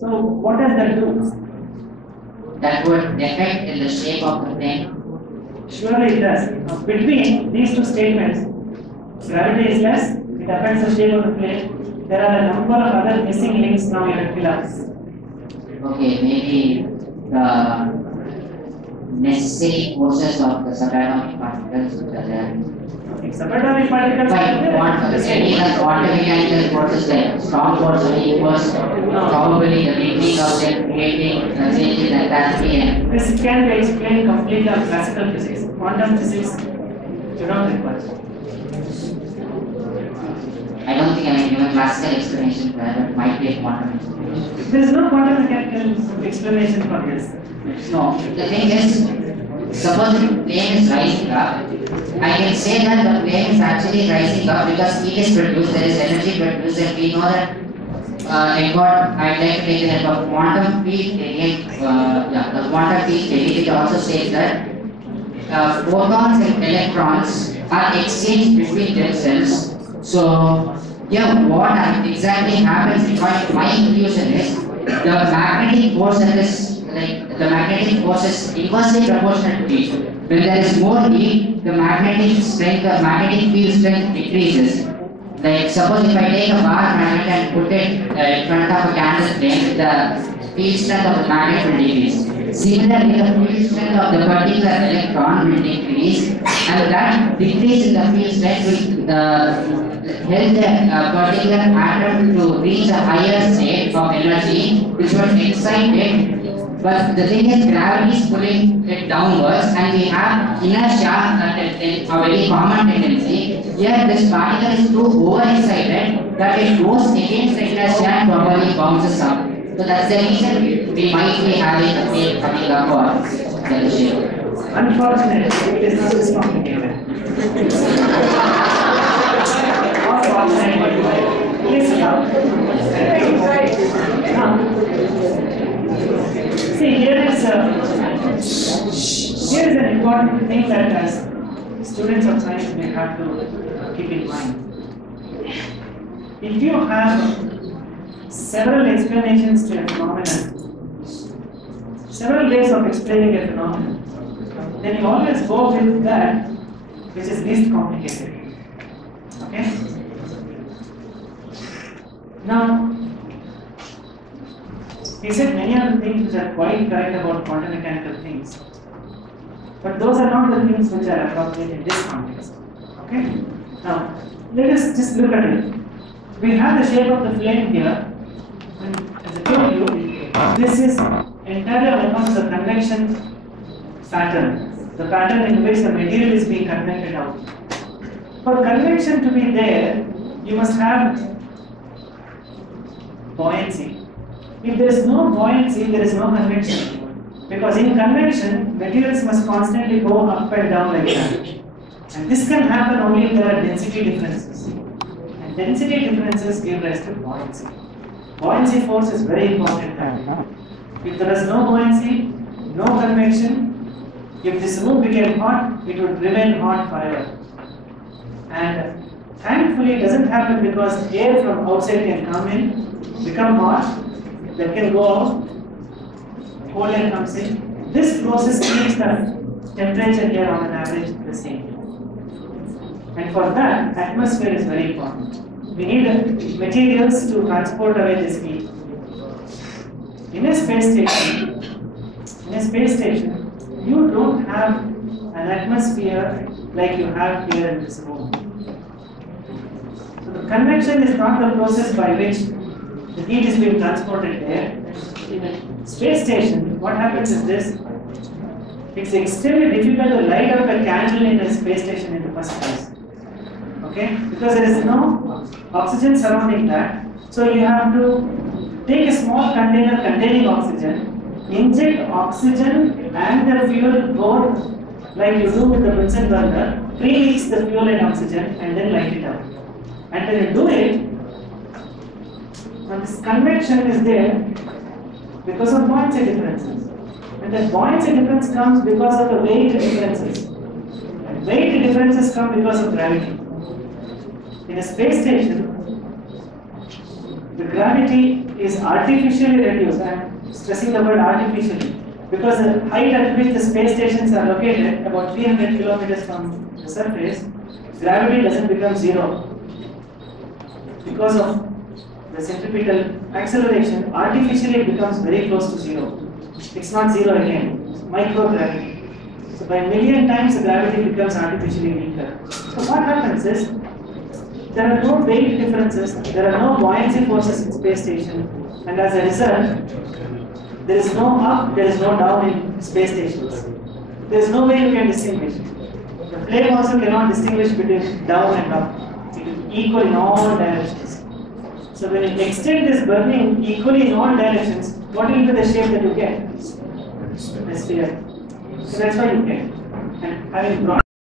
So what does that do? That would affect in the shape of the plane. Surely it does. Now, between these two statements, gravity is less, it affects the shape of the plane. There are a number of other missing links now you have to fill up. Okay, maybe the necessary forces of the subatomic particles which are there. Subatomic particles Any quantum mechanical forces like strong force or weak force, probably the beginning of them creating a change in enthalpy and this can be explained completely on classical physics. Quantum physics, you don't require. I don't think I can give a classical explanation for that, but it might be a quantum explanation. There is no quantum mechanical explanation for this. No, the thing is, suppose the plane is rising up, I can say that the plane is actually rising up because heat is produced, there is energy produced, and we know that I'd like to take the help of quantum field again. The quantum field theory, it also says that photons and electrons are exchanged between themselves. So, what exactly happens if my conclusion is the magnetic force at this, the magnetic force is inversely proportional to heat. When there is more heat, the magnetic strength, the magnetic field strength decreases. Like suppose if I take a bar magnet and put it in front of a candle flame, the field strength of the magnet will decrease. Similarly, the field strength of the particular electron will decrease, and that decrease in the field strength will help the particular atom to reach a higher state of energy, which will excite it. But the thing is, gravity is pulling it downwards, and we have inertia, a very common tendency. Here, this particle is too overexcited that it goes against the inertia and probably bounces up. So that's the reason we might be having a wave coming up or the shape. Unfortunately, it is not this complicated. Listen up. See, here is an important thing that as students of science may have to keep in mind. If you have several explanations to a phenomenon, several ways of explaining a phenomenon, then you always go with that which is least complicated. Okay? Now, he said many of the things which are quite correct about quantum mechanical things, but those are not the things which are appropriate in this context. Okay? Now, let us just look at it. We have the shape of the flame here, and as I told you, this is entirely along the convection pattern, the pattern in which the material is being convected out. For convection to be there, you must have buoyancy. If there is no buoyancy, there is no convection. Because in convection, materials must constantly go up and down like that. And this can happen only if there are density differences. And density differences give rise to buoyancy. Buoyancy force is very important. If there is no buoyancy, no convection, if this room became hot, it would remain hot forever. And thankfully, it doesn't happen because air from outside can come in, become hot, that can go out, cold air comes in. This process keeps the temperature here on an average the same. And for that, atmosphere is very important. We need materials to transport away this heat. In a space station, you don't have an atmosphere like you have here in this room. So the convection is not the process by which the heat is being transported there. In a space station, what happens is this. It's extremely difficult to light up a candle in a space station in the first place. Okay? Because there is no oxygen surrounding that. So you have to take a small container containing oxygen, inject oxygen and the fuel both like you do with the Bunsen burner, pre-mix the fuel and oxygen and then light it up. And when you do it, this convection is there because of buoyancy differences. And the buoyancy difference comes because of the weight differences. And weight differences come because of gravity. In a space station, the gravity is artificially reduced. I am stressing the word artificially because the height at which the space stations are located, about 300 kilometers from the surface, gravity doesn't become zero. Because of the centripetal acceleration, artificially it becomes very close to zero. It's not zero again, it's microgravity. So by a million times the gravity becomes artificially weaker. So what happens is, there are no weight differences, there are no buoyancy forces in space station, and as a result, there is no up, there is no down in space stations. There is no way you can distinguish. The flame also cannot distinguish between down and up. It is equal in all directions. So when you extend this burning equally in all directions, what will be the shape that you get? A sphere. So that's why you get. And having brought